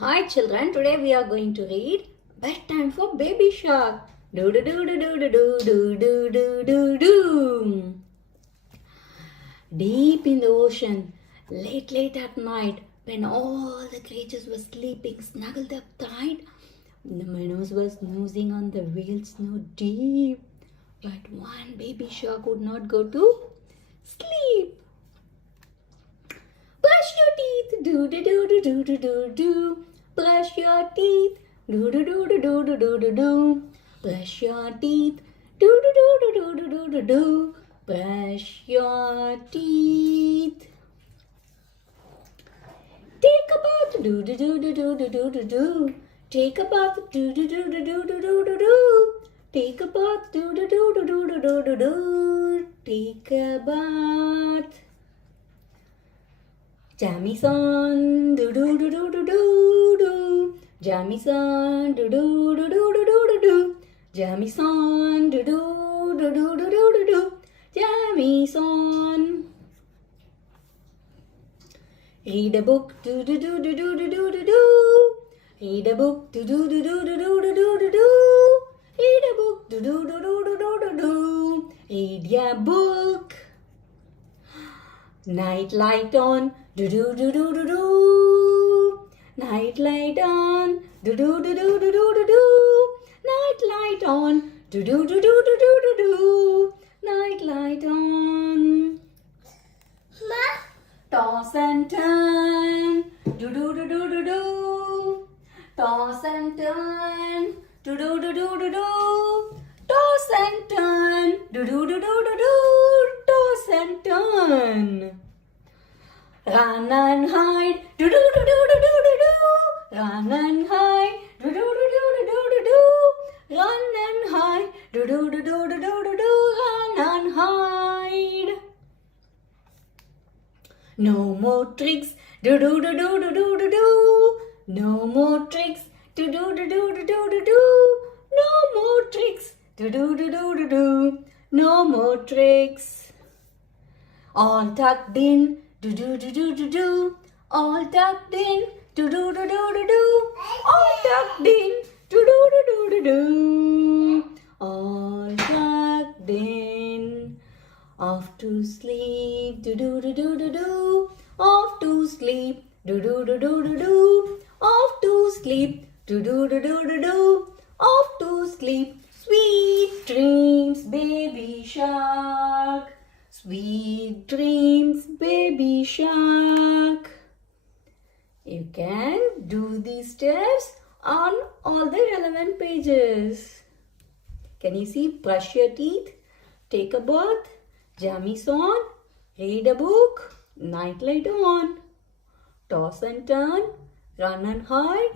Hi children, today we are going to read Bedtime for Baby Shark. Do do do do do do do do do do do. Deep in the ocean, late at night, when all the creatures were sleeping snuggled up tight, the minnows were snoozing on the real snow deep. But one baby shark would not go to sleep. Brush your teeth, do do do do do do do do. Brush your teeth, do do do do do do do do do. Brush your teeth, do do do do do do do do do. Brush your teeth. Take a bath, do do do do do do do do do. Take a bath, do do do do do do do do do. Take a bath, do do do do do do do do do. Take a bath. Jammy-san, do do do do do do do. Jammy-san, do do do do do do do do. Jammy-san, do do do do do do do do. Jammy-san. Read a book, do do do do do do do do do. Read a book, do do do do do do do do do do. Read a book, do do do do do do do do. Read your book. Night light on, do do do do do do. Night light on, do do do do do do do do. Night light on, do do do do do do do do. Night light on. Toss and turn, do do do do do do. Toss and turn, do do do do do do. Toss and turn, do do do do do do. Toss and turn. Run and hide, do do do do do do do do. Run and hide, do do do do do do do do. Run and hide, do do do do do do do do. Run and hide. No more tricks, do do do do do do do do. No more tricks, do do do do do do do do. No more tricks, do do do do do do. No more tricks. All tucked in, do do do do do do. All tucked in, do do do do do do. All tucked in, do do do do do do. All tucked in. Off to sleep, do do do do do do. Off to sleep, do do do do do do. Off to sleep, do do do do do do. Off to sleep. Sweet dreams, baby shark. Sweet dreams, baby shark. You can do these steps on all the relevant pages. Can you see? Brush your teeth, take a bath, jammies on, read a book, nightlight on, toss and turn, run and hide,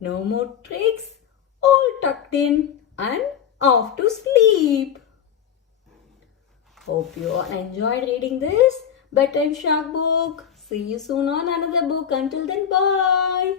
no more tricks, all tucked in and off to sleep. Hope you all enjoyed reading this Bedtime Shark book. See you soon on another book. Until then, bye.